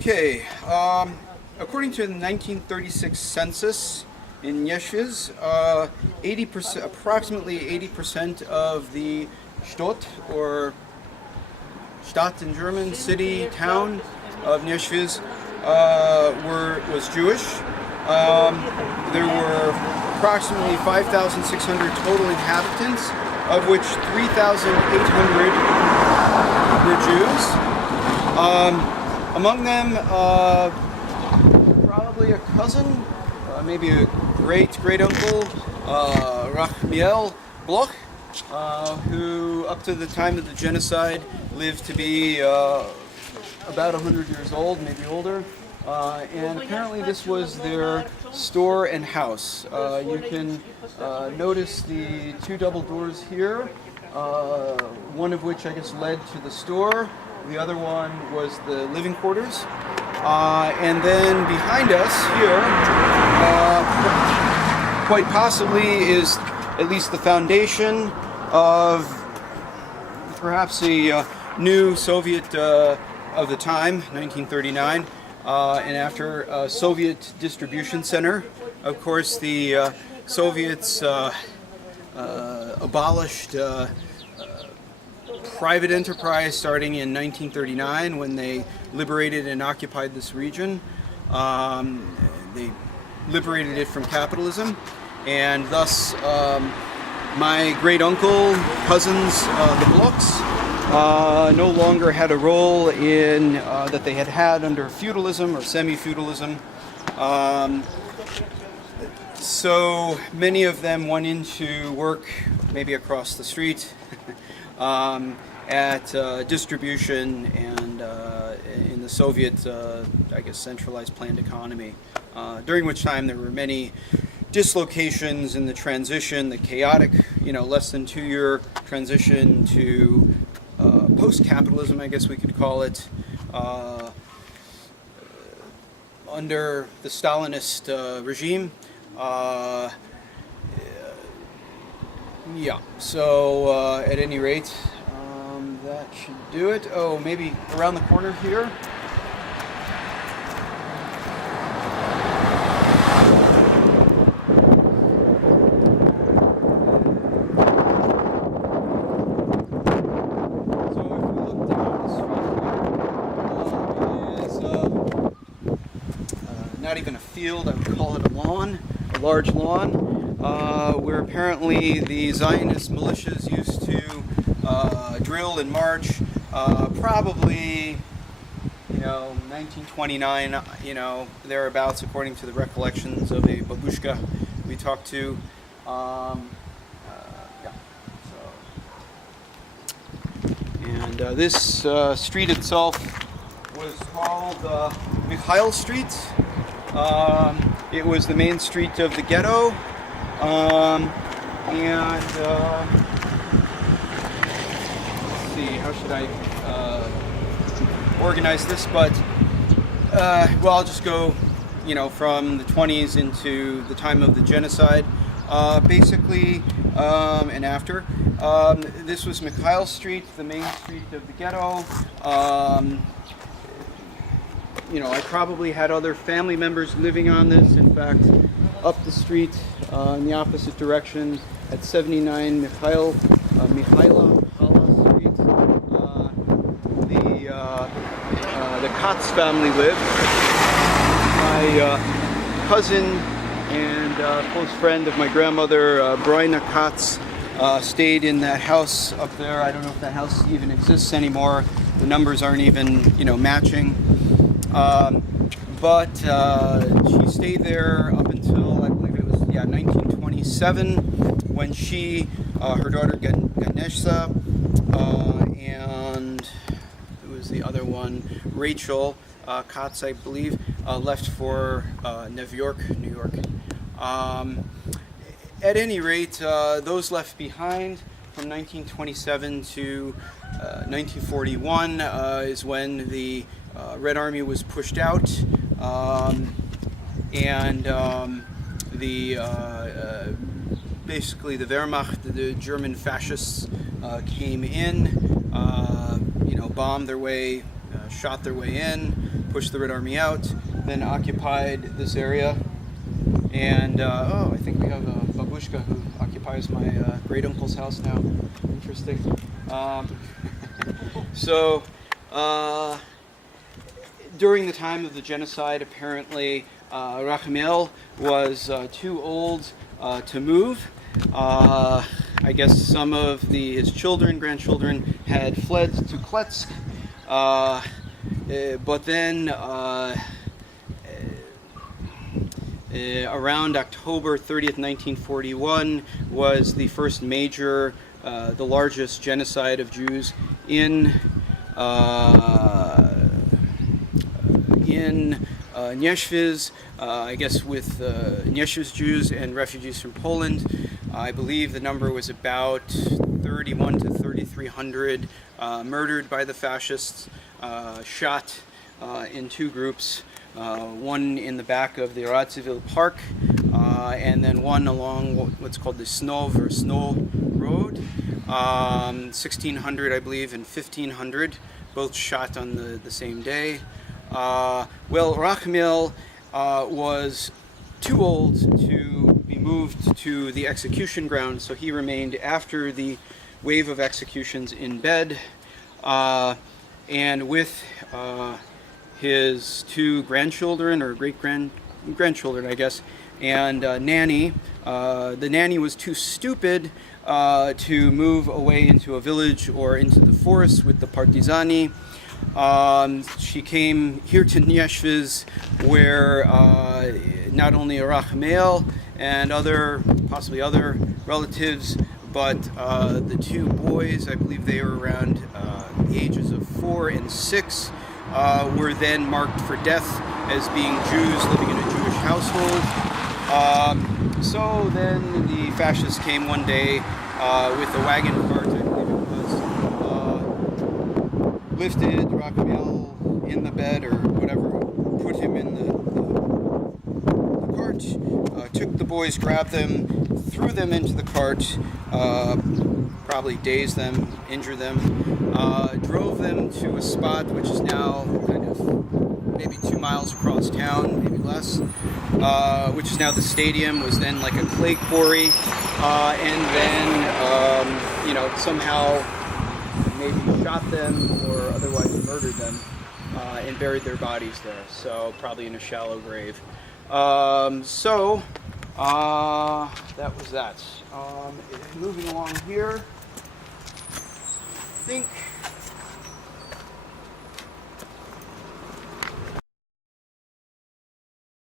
Okay, according to the 1936 census in Nyesviz, 80%, approximately 80% of the Stadt, or Stadt in German, city, town of Nyesviz was Jewish. There were approximately 5,600 total inhabitants, of which 3,800 were Jews. Among them, probably a cousin, maybe a great-uncle, Rakhmiel, Bloch, who up to the time of the genocide lived to be about 100 years old, maybe older. And apparently this was their store and house. You can notice the two double doors here, one of which I guess led to the store. The other one was the living quarters. And then behind us here, quite possibly is at least the foundation of perhaps a new Soviet of the time, 1939, and after Soviet distribution center. Of course, the Soviets abolished private enterprise starting in 1939 when they liberated and occupied this region. They liberated it from capitalism, and thus my great-uncle, cousins, the Blochs, no longer had a role in that they had under feudalism or semi-feudalism. So many of them went into work maybe across the street at distribution and in the Soviet, I guess, centralized planned economy, during which time there were many dislocations in the transition, the chaotic, less than 2-year transition to post-capitalism, I guess we could call it, under the Stalinist regime. So at any rate, that should do it. Oh, maybe around the corner here. So if we look down the street, it is not even a field, I would call it a lawn, a large lawn, where apparently the Zionist militias used to drill and march, probably, 1929, thereabouts, according to the recollections of a babushka we talked to. And this street itself was called Mikhail Street. It was the main street of the ghetto. Let's see, how should I organize this? But, well, I'll just go, from the 20s into the time of the genocide, basically, and after. This was Mikhail Street, the main street of the ghetto. I probably had other family members living on this. In fact, up the street in the opposite direction at 79 Mikhaila Street, the Katz family lived. My cousin and close friend of my grandmother, Brina Katz, stayed in that house up there. I don't know if that house even exists anymore. The numbers aren't even, matching. But she stayed there up until, I believe it was, 1927, when she, her daughter Nyesviz, and it was the other one, Rachel Katz, I believe, left for New York. At any rate, those left behind from 1927 to 1941 is when the Red Army was pushed out, and basically the Wehrmacht, the German fascists, came in, bombed their way, shot their way in, pushed the Red Army out, then occupied this area. And I think we have a babushka who occupies my great uncle's house now. Interesting. So during the time of the genocide, apparently Rakhmiel was too old to move. I guess some of his grandchildren had fled to Kletsk, but then around October 30th, 1941 was the first major, the largest genocide of Jews in Nyesviz, I guess with Nyesviz Jews and refugees from Poland. I believe the number was about 31 to 3,300 murdered by the fascists, shot in two groups, one in the back of the Rakhmiel Park, and then one along what's called the Snov or Snow Road, 1,600 I believe and 1,500, both shot on the same day. Well, Rakhmiel was too old to be moved to the execution ground, so he remained after the wave of executions in bed, and with his two grandchildren, or great-grandchildren, I guess, and nanny. The nanny was too stupid to move away into a village or into the forest with the partisani. She came here to Nyesviz, where not only Rakhmiel and possibly other relatives, but the two boys, I believe they were around the ages of 4 and 6, were then marked for death as being Jews living in a Jewish household. So then the fascists came one day with a wagon cart, I believe it was, lifted Rakhmiel in the bed or whatever, put him in the cart, took the boys, grabbed them, threw them into the cart, probably dazed them, injured them, drove them to a spot which is now kind of maybe 2 miles across town, maybe less, which is now the stadium, was then like a clay quarry, and then, somehow maybe shot them or otherwise murdered them, and buried their bodies there, so probably in a shallow grave. That was that. Moving along here, I think